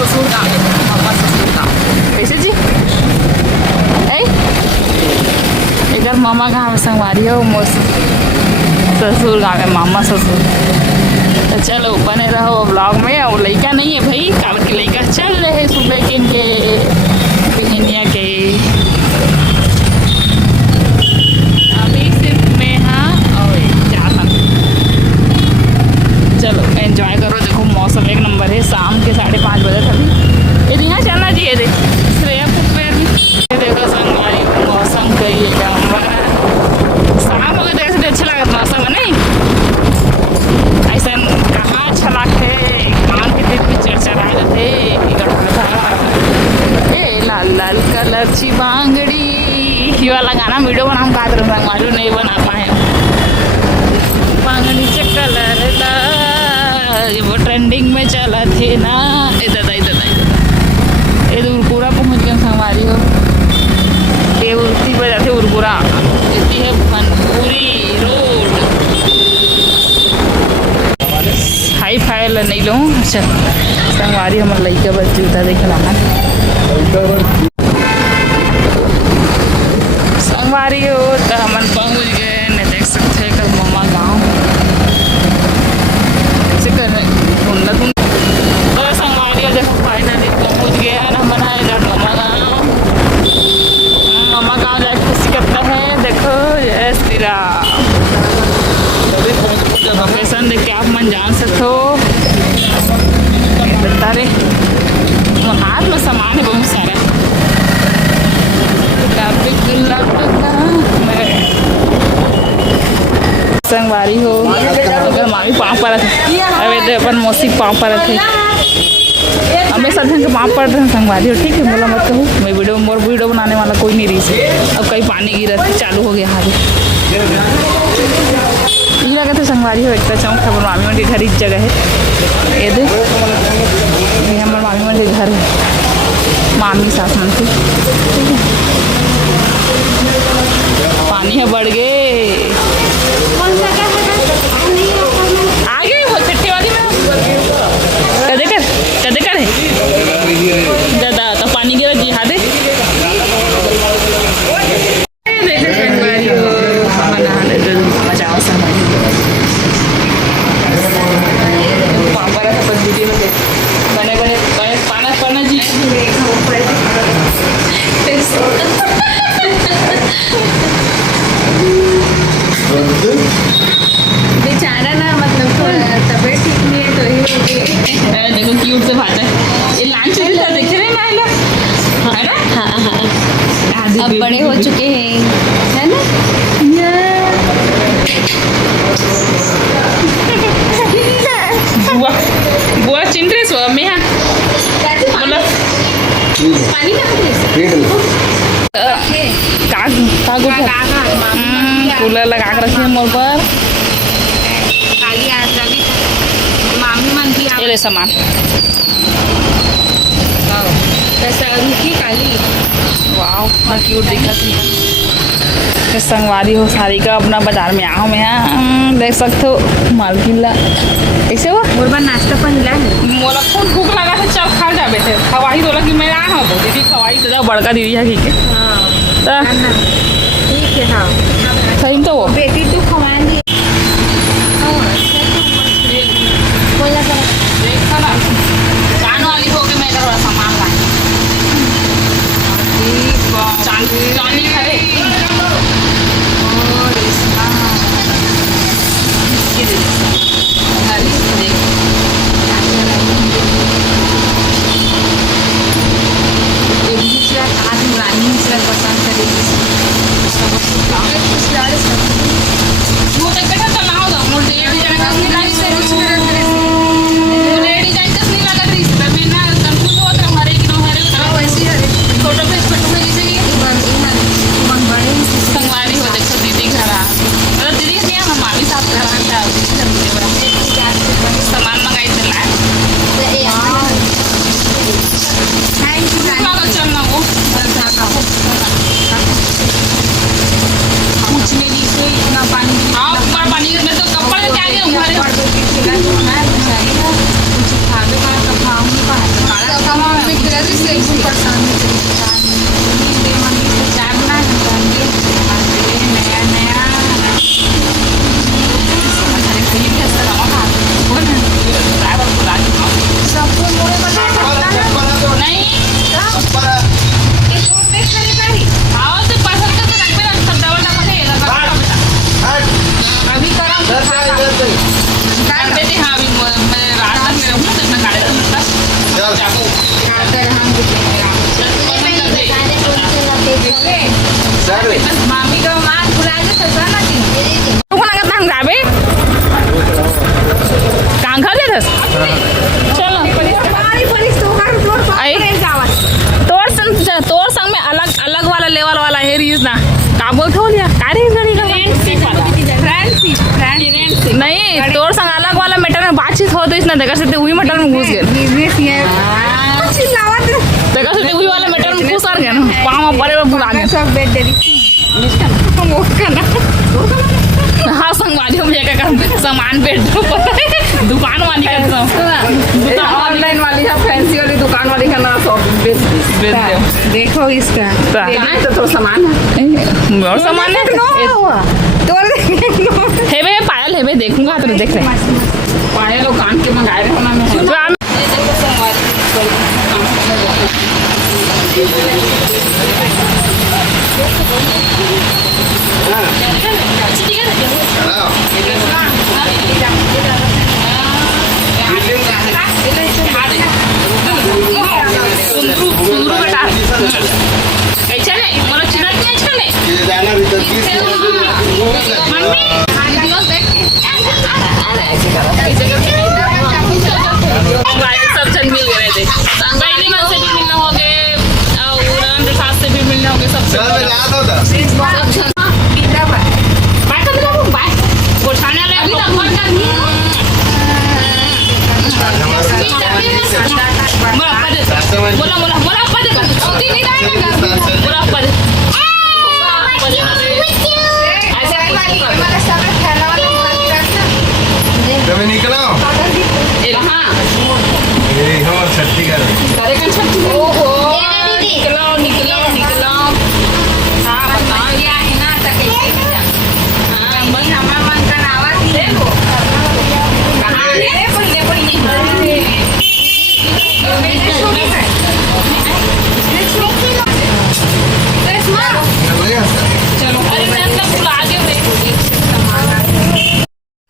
ससुर गाँव है, मामा ससुर गाँव कैसे जी इधर मामा गाँव में संगवारी हो, मोर ससुर गाँव में मामा ससुर। तो चलो बने रहो ब्लॉग में। और लड़का नहीं है भाई, काल के लड़का चल रहे सुबह के इनके बिहनिया के अभी सिर्फ में। हाँ और क्या था, चलो एंजॉय करो। देखो मौसम एक नंबर है, शाम के 5:30 बजे अभी ये यहाँ चलना चाहिए थे श्रेया पैर में। देखो संगवारी मौसम का ये नंबर शाम हो गए तो अच्छा लगा मौसम है नहीं ऐसा कहाँ अच्छा लगते कान के दिन में चरचराए थे। ए लाल लाल कलर ची बांगड़ी ये वाला गाना वीडियो बना हम काट रहे मालूम नहीं बना पाए। बांगड़ी से कलर वो ट्रेंडिंग में चला थे ना। इधर ये उरपुरा पहुँच गए हमारी हो, ये उड़ती पर जाते उरपुरा इतनी है भनपुरी रोड। हाई फाई नहीं लो। अच्छा संगवारी हमारे लड़का बस जूता देखे लाना संगवारी हो तो हम पहुँच गए। नहीं देख सकते कल मामा गाँव ऐसे कर ढूंढना तो संगवारी हो। देखो फाइनली पहुँच गया ना मना इधर मामा गाँव। मामा गाँव जाके खुशी करता है। देखो जय श्री राम लोकेशन देख के आप मन जान सकते हो। तारे हाथ में सामान है बहुत सारा। संगवारी हो अगर मामी पाँव पर अबे अपन मौसी पाँव पर थे हमेशा ढंग के पाँव पड़ रहे हैं संगवारी हो। ठीक है बोला मत कहूँ, मैं वीडियो बनाने वाला कोई नहीं रही से। अब कहीं पानी गिरा चालू हो गया हाल ये लगा था संगवारी हो। एक चौक था मामी मंडी घर इस जगह है। ये दे हमारे मामी मंडी घर है, मामी सास मन थी। पानी है बढ़ गए आगे वो छट्टी वाली में कदे कर है दादा तो पानी गिरा जी हाँ दे बेचारा ना मतलब तबीयत ठीक नहीं है तो ही देखो क्यूट से भाषा ये लांच देख रहे ना है ना। हाँ अब बड़े हो चुके हैं है ना। बुआ बुआ चिंतरे सो मैं हाँ मतलब पानी कूलर लगा कर रखी है मोर पर। मामी मानती है ले सामान वाह क्यूट दिखा थी। संगवारी हो सारी का अपना बाजार में आओ मैं देख सकते हो मालकिला कैसे हुआ मोर बार नाश्ता पन ला मोला खूब भूख लगा था चल खा जाबे थे खवाई तो लगी मैं आ हो दीदी खवाई तो बड़का दीदी है ठीक है। हाँ ठीक है। हाँ सही तो वो बेटी तू खवाएंगी जान वाली हो गई मैं इधर सामान लाई चांदी खड़े पसंद करेगी नहीं तोर संग अलग वाला मैटर में बातचीत हो तो इसने देखा से वही मैटर में घुस गए देखा से वही वाला मैटर में घुस आ गया ना पाँव परे में बुला गया सब बेड दे हाँ संगवारी में जाकर सामान बेड दुकान वाली का ऑनलाइन वाली है फैंसी वाली दुकान वाली का ना शॉप बेच दो देखो इसका तो थोड़ा सामान है और सामान है हेवे पायल हेवे देखूंगा तो देख रहे पायल लोग कान के मंगाए रहे होना में सब जन मिल गए थे पहली मन से भी मिलना हो गए और प्रसाद से भी मिलना हो गए सबसे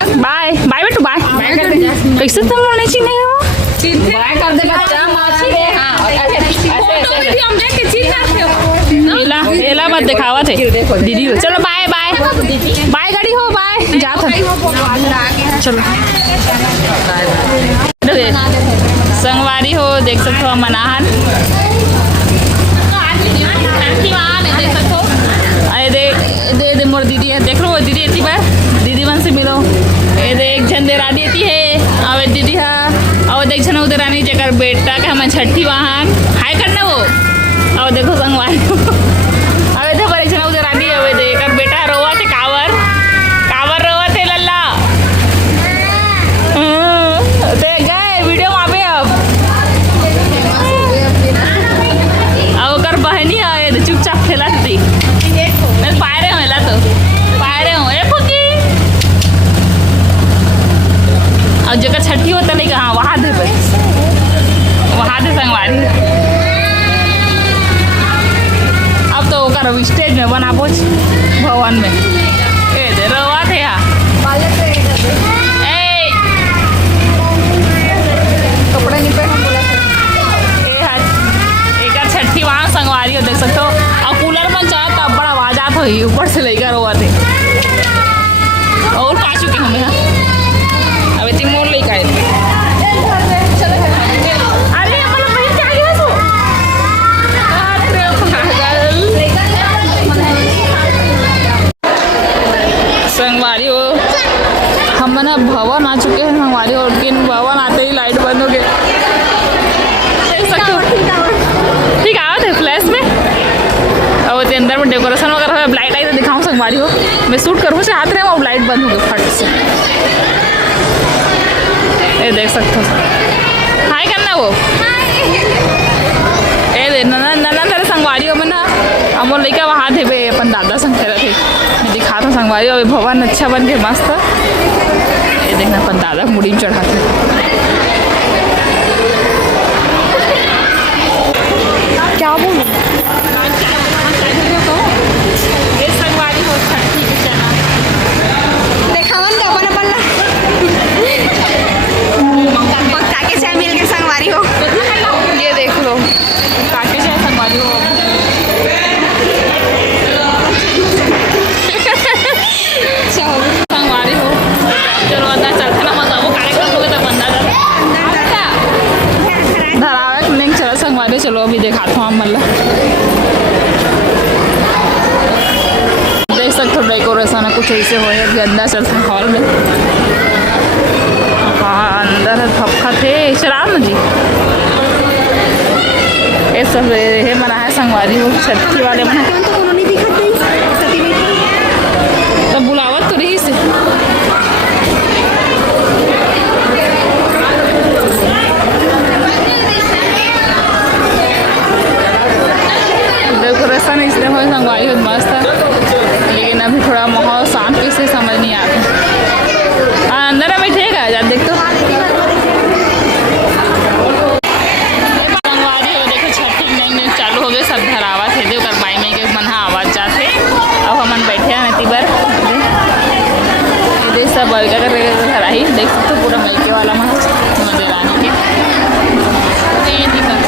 बाय बाय बेटू बाय कैसे तुम लोग नहीं चिन्हे हो बाय कर दे बच्चा माछी रे हां ऐसे हम देख के चिन्ह करते हो एला एला मत दिखावा थे दीदी चलो बाय बाय बाय गाड़ी हो बाय जा था चलो संगवारी हो देख सकते हो मनाहन देख सकते हो अरे दे मोर दीदी है देख लो दीदी इतनी बार दीदी मन से मिलो ये देख झन दे रानी इतनी है और दीदी हा और देख झन उधर रानी जकर बेटा का हम छठी वाहन हाय करना वो और देखो संगवारी अबे देखो एक झन उधर रानी है देख बेटा रोवा थे कावर कावर रोवा थे लल्ला देख गए वीडियो वहाँ पे अब कर बहनी है चुपचाप खेला थी मैं पाए रहे हूँ तो पाए रहे हूँ फुकी और जगह छठी होता नहीं कहाँ वहाँ दे वहाँ दे संगवारी अब तो कर स्टेज में बना पहुँच भवन में ए दे रवा थे यहाँ कपड़े नहीं पहन एक छठी वहाँ संगवारी हो देख सकते हो और कूलर में चाहे तब बड़ा आवाज आता हो ऊपर से लेकर हुआ थे और पा चुके हम यहाँ अब इतनी मोर लेकर आए अरे मतलब भाई क्या गया तो संगवारी हो हम ना भवन आ चुके हैं संगवारी हो लेकिन भवन आते ही लाइट बंद हो गए देख सकते हो ठीक आया थे फ्लैश में और वो अंदर में डेकोरेशन वगैरह है लाइट आई तो दिखाऊँ संगवारी हो मैं शूट करूँ से हाथ रहे और लाइट बंद हो गई फट से ये देख सकते हो हाय करना वो हम लड़का वहाँ थे बे अपन दादा संग खेला थे मैं दिखा था संगवारी और भवन अच्छा बन के मस्त ये देखना अपन दादा मुड़ी में चढ़ा थे क्या बोलूं ये संगवारी हो छठी के चना देखावन का अपन अपन काके चाय मिल के संगवारी हो ये देख लो काके चाहे संगवारी हो संगवारी हो चलो अंदर चलते ना मजा वो कार्यक्रम लोगे तब अंदर धरावे नहीं चलो संगवारी चलो अभी दिखाता हूँ मतलब देख सकते हो डेकोरेशन है कुछ ऐसे हो गंदा चलता है हॉल में हाँ अंदर थपका थे शराब जी ये सब ये मना है संगवारी हो छठी वाले मना तो कोनो नहीं दिखत नहीं सती बैठी तो बुलावत तो रही से डेकोरेशन इसलिए हो संगवारी हो मस्त है लेकिन अभी थोड़ा माहौल शांत किसे समझ नहीं आता हाँ अंदर में ठीक है जा देख तो संगवारी हो देखो छठी नहीं चालू हो गए सब धरावा थे दे ओकर बाई में के मन हा आवाज जाते अब हमन बैठे हैं तिबर दे सब अगर धराही देख सकते हो पूरा मैके वाला मंदिर रानी के ये दिक्कत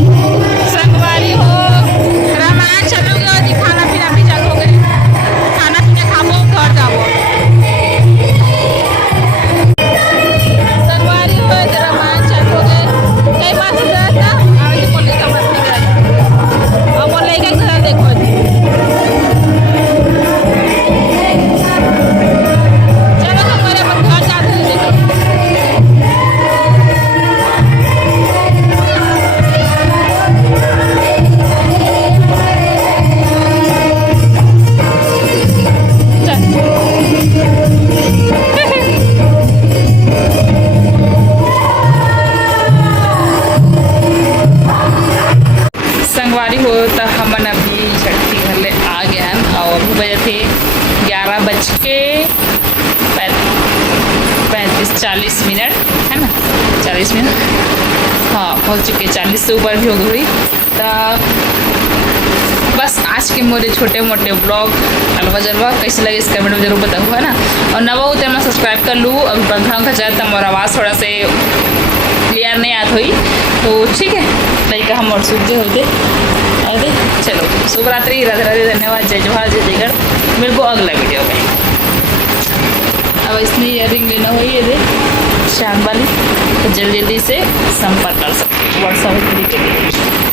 संगवारी हो रामायण चलोगे और खाना पीना भी चलोगे खाना पीना खाबो घर जाबो संगवारी हो तो रामायण चलोगे कई बात ना आवे तो पुलिस का मत निकल और बोले के घर देखो चलो हमारे अपन घर जाते हैं देखो संगवारी हो तो हमन अभी छठी घर ले आ गए हैं और अभी बजे थे 11:35 है ना 40 मिनट हाँ पहुँच चुके 40 से ऊपर भी हो गई तो बस आज के मोरे छोटे मोटे ब्लॉग अलवा जलवा कैसे लगे इस कमेंट में जरूर बताओ है ना और नवा हो तो मैं सब्सक्राइब कर लूँ अभी पंखा उंखा जाता और आवाज़ थोड़ा से क्लियर नहीं आती हुई तो ठीक है लड़का हम और सूझे होते अरे चलो शुभ रात्रि राधे राधे धन्यवाद जय जोहार जय जयगढ़ मेरे को अगला वीडियो में अब इसमें इयरिंग लेना हुई है शाम वाली तो जल्दी जल्दी से संपर्क कर सकते व्हाट्सएप के लिए